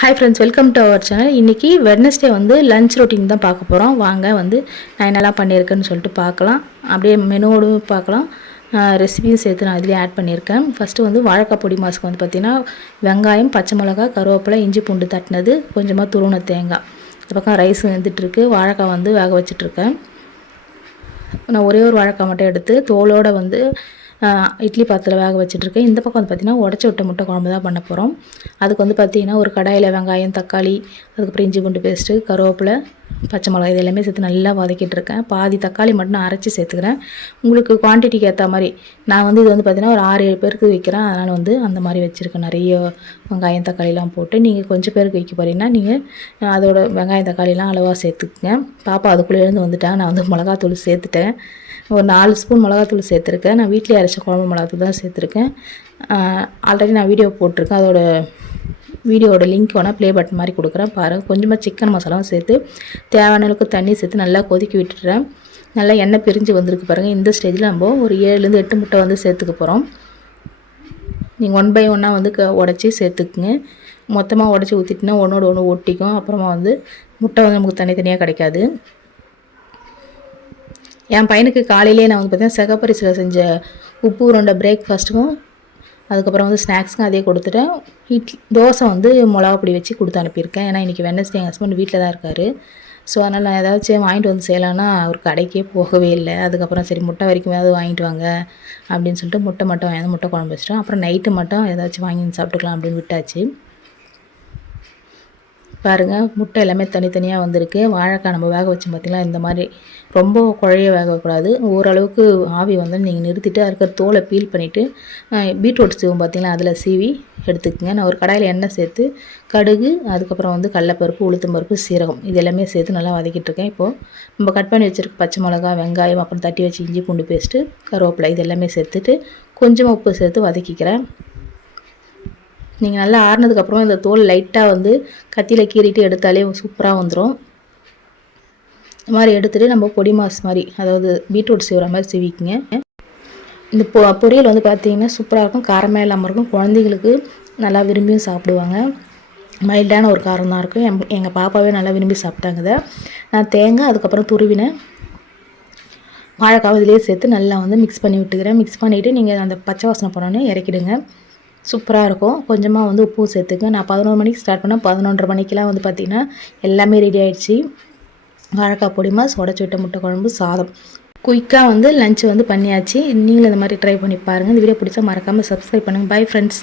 Hi friends welcome to our channel இன்றைக்கி Wednesday வந்து lunch routine தான் பார்க்க போகிறோம் வாங்க வந்து நான் என்னெல்லாம் பண்ணியிருக்கேன்னு சொல்லிட்டு பார்க்கலாம். அப்படியே மெனுவோடும் பார்க்கலாம். ரெசிபியும் சேர்த்து நான் இதிலே ஆட் பண்ணியிருக்கேன். ஃபஸ்ட்டு வந்து வாழைக்காய் பொடி மாசுக்கு வந்து பார்த்திங்கன்னா வெங்காயம் பச்சை மிளகாய் கருவேப்பிலை இஞ்சி பூண்டு தட்டினது கொஞ்சமாக துருவன தேங்காய். இந்த பக்கம் ரைஸ் வந்துட்டுருக்கு வாழைக்காய் வந்து வேக வச்சிட்ருக்கேன் நான் ஒரே ஒரு வாழைக்காய் மட்டும் எடுத்து தோலோடு வந்து இட்லி பாத்திரத்தில் வேக வச்சுட்ருக்கேன் இந்த பக்கம் வந்து பார்த்திங்கன்னா உடச்சி விட்ட முட்டை குழம்பு தான் பண்ண போகிறோம் அதுக்கு வந்து பார்த்திங்கன்னா ஒரு கடாயில் வெங்காயம் தக்காளி அதுக்கப்புறம் இஞ்சி பூண்டு பேஸ்ட்டு கருவேப்பிலை பச்சை மிளகாய் இது எல்லாமே சேர்த்து நல்லா வதக்கிட்டு இருக்கேன் பாதி தக்காளி மட்டும் நான் அரைச்சி சேர்த்துக்கிறேன். உங்களுக்கு குவான்டிட்டிக்கு ஏற்ற மாதிரி நான் வந்து இது வந்து பார்த்திங்கன்னா ஒரு ஆறு ஏழு பேருக்கு வைக்கிறேன். அதனால் வந்து அந்த மாதிரி வச்சுருக்கேன். நிறைய வெங்காயம் தக்காளிலாம் போட்டு நீங்கள் கொஞ்சம் பேருக்கு வைக்க போகிறீங்கன்னா நீங்கள் அதோட வெங்காயம் தக்காளிலாம் அளவாக சேர்த்துக்குங்க. பாப்பா அதுக்குள்ளே எழுந்து வந்துட்டான் நான் வந்து மிளகாத்தூள் சேர்த்துட்டேன். ஒரு நாலு ஸ்பூன் மிளகாத்தூள் சேர்த்துருக்கேன். நான் வீட்டிலே அரைச்ச குழம்பு மிளகாத்தூள் தான் சேர்த்துருக்கேன். ஆல்ரெடி நான் வீடியோ போட்டிருக்கேன். அதோட வீடியோவோட லிங்க் வேணால் ப்ளே பட்டன் மாதிரி கொடுக்குறேன். பாருங்கள் கொஞ்சமாக சிக்கன் மசாலாவும் சேர்த்து தேவையான அளவுக்கு தண்ணி சேர்த்து நல்லா கொதிக்க விட்டுடுறேன். நல்லா எண்ணெய் பிரிஞ்சு வந்திருக்கு பாருங்கள் இந்த ஸ்டேஜில் நம்ம ஒரு ஏழுலேருந்து எட்டு முட்டை வந்து சேர்த்துக்க போகிறோம் நீங்கள் ஒன் பை ஒன்னாக வந்து க உடச்சி சேர்த்துக்குங்க. மொத்தமாக உடச்சி ஊற்றிட்டுனா ஒன்றோட ஒன்று ஒட்டிக்கும். அப்புறமா வந்து முட்டை வந்து நமக்கு தனித்தனியாக கிடைக்காது. என் பையனுக்கு காலையிலேயே நான் வந்து பார்த்தீங்கன்னா செகப்பரிசில் செஞ்ச உப்பு உருண்டை பிரேக்ஃபாஸ்ட்டுக்கும் அதுக்கப்புறம் வந்து ஸ்நாக்ஸ்க்கும் அதே கொடுத்துட்டேன். இட்லி தோசை வந்து மிளகா பொடி வச்சு கொடுத்து அனுப்பியிருக்கேன். ஏன்னா இன்றைக்கி வெனஸ்டே எங்கள் ஹஸ்பண்ட் வீட்டில் தான் இருக்கார். ஸோ அதனால் நான் ஏதாச்சும் வாங்கிட்டு வந்து செய்யலான்னா அவர் கடைக்கே போகவே இல்லை. அதுக்கப்புறம் சரி முட்டை வரைக்கும் ஏதாவது வாங்கிட்டு வாங்க அப்படின்னு சொல்லிட்டு முட்டை மட்டும் வாங்கி முட்டை குழம்பு வச்சிட்டோம் அப்புறம் நைட்டு மட்டும் ஏதாச்சும் வாங்கி வந்து சாப்பிட்டுக்கலாம் அப்படின்னு விட்டாச்சு. பாருங்கள் முட்டை எல்லாமே தனித்தனியாக வந்திருக்கு. வாழைக்காய் நம்ம வேக வச்சு பார்த்திங்களா இந்த மாதிரி ரொம்ப குழைய வேக வைக்கக்கூடாது ஓரளவுக்கு ஆவி வந்து நீங்கள் நிறுத்திட்டு அதுக்கு தோலை பீல் பண்ணிவிட்டு பீட்ரூட் சீவும் பார்த்திங்களா அதில் சீவி எடுத்துக்கோங்க. நான் ஒரு கடாயில் எண்ணெய் சேர்த்து கடுகு அதுக்கப்புறம் வந்து கடலப்பருப்பு உளுத்தம்பருப்பு சீரகம் இது எல்லாமே சேர்த்து நல்லா வதக்கிட்டு இருக்கேன். இப்போது நம்ம கட் பண்ணி வச்சுருக்க பச்சை மிளகா வெங்காயம் அப்புறம் தட்டி வச்சு இஞ்சி பூண்டு பேஸ்ட்டு கருவேப்பிலை இது எல்லாமே சேர்த்துட்டு கொஞ்சமாக உப்பு சேர்த்து வதக்கிக்கிறேன். நீங்கள் நல்லா ஆறுனதுக்கப்புறம் இந்த தோல் லைட்டாக வந்து கத்தியில் கீறிட்டு எடுத்தாலே சூப்பராக வந்துடும் இந்த மாதிரி எடுத்துகிட்டு நம்ம பொடி மாஸ் மாதிரி அதாவது பீட்ரூட் சீவுற மாதிரி சீவிக்குங்க. இந்த பொ பொரியல் வந்து பார்த்திங்கன்னா சூப்பராக இருக்கும். காரமே இல்லாமல் இருக்கும். குழந்தைங்களுக்கு நல்லா விரும்பியும் சாப்பிடுவாங்க. மைல்டான ஒரு காரம் தான் இருக்கும். என் எங்கள் பாப்பாவே நல்லா விரும்பி சாப்பிட்டாங்க இதை. நான் தேங்காய் அதுக்கப்புறம் துருவினேன் வாழைக்காவை இதிலே சேர்த்து நல்லா வந்து மிக்ஸ் பண்ணி விட்டுக்கிறேன். மிக்ஸ் பண்ணிவிட்டு நீங்கள் அந்த பச்சை வாசனை போனோன்னே இறக்கிடுங்க. சூப்பராக இருக்கும். கொஞ்சமாக வந்து உப்பு சேர்த்துக்க. நான் பதினோரு மணிக்கு ஸ்டார்ட் பண்ணேன். பதினொன்றரை மணிக்கெலாம் வந்து பார்த்திங்கன்னா எல்லாமே ரெடி ஆகிடுச்சி வாழைக்காய் பொடிமா மாஸ் உடச்சி விட்ட முட்டை குழம்பு சாதம். குயிக்காக வந்து லஞ்ச் வந்து பண்ணியாச்சு. நீங்களும் இந்த மாதிரி ட்ரை பண்ணி பாருங்கள் இந்த வீடியோ பிடிச்சா மறக்காமல் சப்ஸ்கிரைப் பண்ணுங்கள் பை ஃப்ரெண்ட்ஸ்